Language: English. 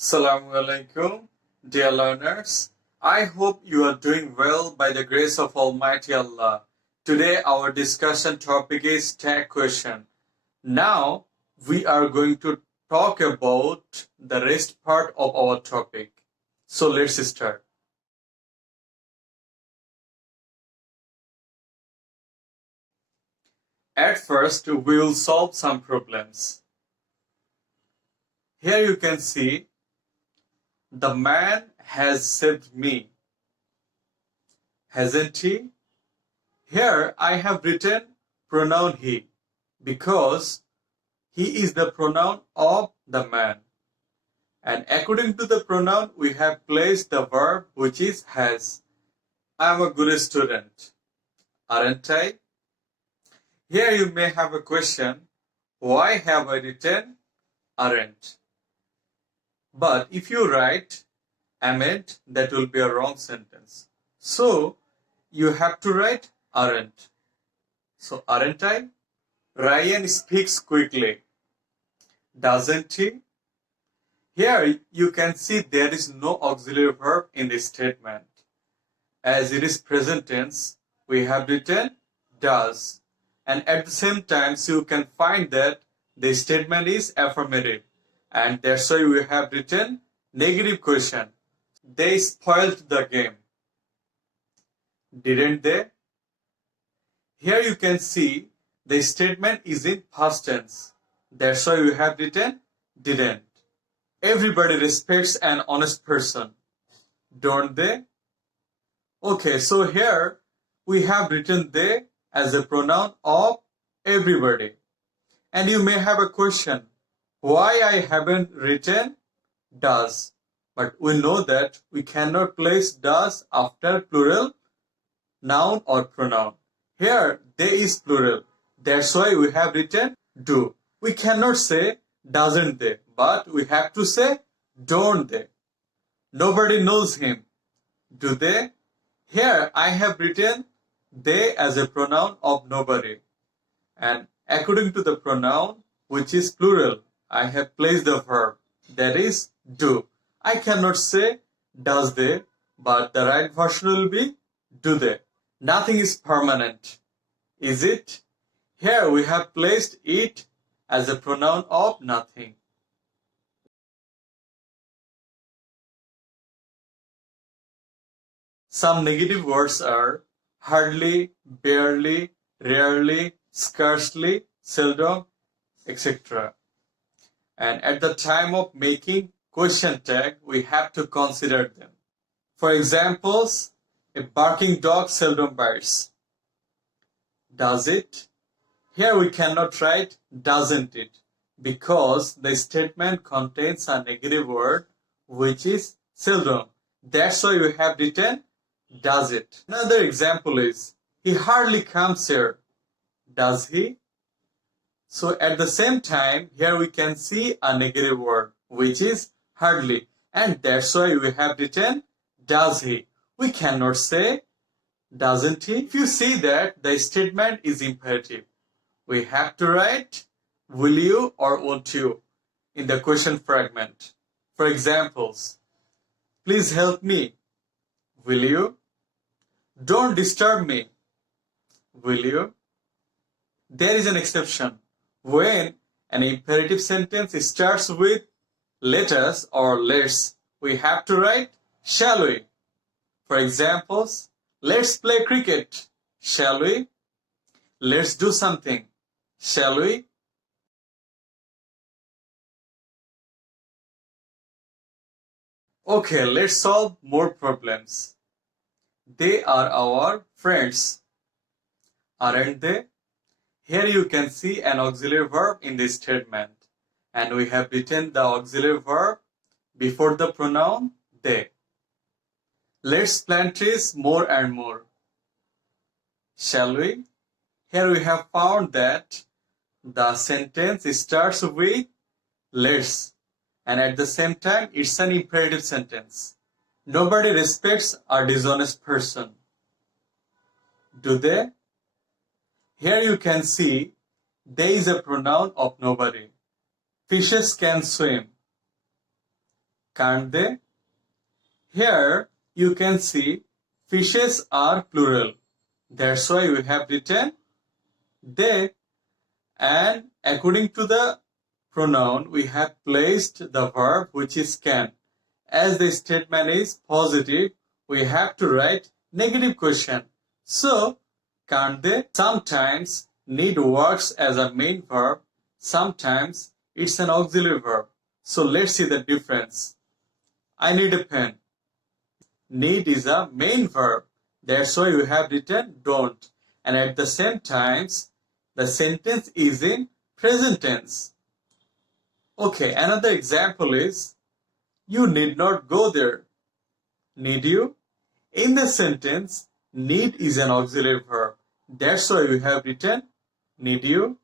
Assalamu alaikum, dear learners. I hope you are doing well by the grace of Almighty Allah. Today our discussion topic is tag question. Now we are going to talk about the rest part of our topic. So let's start. At first we will solve some problems. Here you can see the man has saved me. Hasn't he? Here I have written pronoun he because he is the pronoun of the man. And according to the pronoun, we have placed the verb which is has. I am a good student, aren't I? Here you may have a question, why have I written aren't? But if you write amn't, that will be a wrong sentence. So you have to write aren't. So aren't I? Ryan speaks quickly. Doesn't he? Here you can see there is no auxiliary verb in this statement. As it is present tense, we have written does. And at the same time, so you can find that the statement is affirmative. And that's why we have written negative question. They spoiled the game. Didn't they? Here you can see the statement is in past tense. That's why we have written didn't. Everybody respects an honest person, don't they? Okay, so here we have written they as a pronoun of everybody. And you may have a question, why I haven't written does? But we know that we cannot place does after plural noun or pronoun. Here, they is plural. That's why we have written do. We cannot say doesn't they, but we have to say don't they. Nobody knows him. Do they? Here, I have written they as a pronoun of nobody. And according to the pronoun, which is plural, I have placed the verb, that is do. I cannot say does they, but the right version will be do they. Nothing is permanent, is it? Here we have placed it as a pronoun of nothing. Some negative words are hardly, barely, rarely, scarcely, seldom, etc. And at the time of making question tag, we have to consider them. For examples, a barking dog seldom bites. Does it? Here we cannot write doesn't it because the statement contains a negative word which is seldom. That's why we have written does it. Another example is he hardly comes here. Does he? So at the same time, here we can see a negative word which is hardly, and that's why we have written does he. We cannot say doesn't he. If you see that the statement is imperative, we have to write will you or won't you in the question fragment. For examples, please help me. Will you? Don't disturb me. Will you? There is an exception. When an imperative sentence starts with let us or let's, we have to write shall we. For examples, let's play cricket. Shall we? Let's do something. Shall we? Okay, let's solve more problems. They are our friends, aren't they? Here you can see an auxiliary verb in this statement. And we have written the auxiliary verb before the pronoun they. Let's plant trees more and more. Shall we? Here we have found that the sentence starts with let's, and at the same time it's an imperative sentence. Nobody respects a dishonest person. Do they? Here you can see they is a pronoun of nobody. Fishes can swim. Can't they? Here you can see fishes are plural. That's why we have written they. And according to the pronoun, we have placed the verb which is can. As the statement is positive, we have to write negative question. So, can't they? Sometimes need works as a main verb. Sometimes it's an auxiliary verb. So let's see the difference. I need a pen. Need is a main verb. That's why we have written don't. And at the same time, the sentence is in present tense. Okay, another example is you need not go there. Need you? In the sentence, need is an auxiliary verb. That's why we have written need you.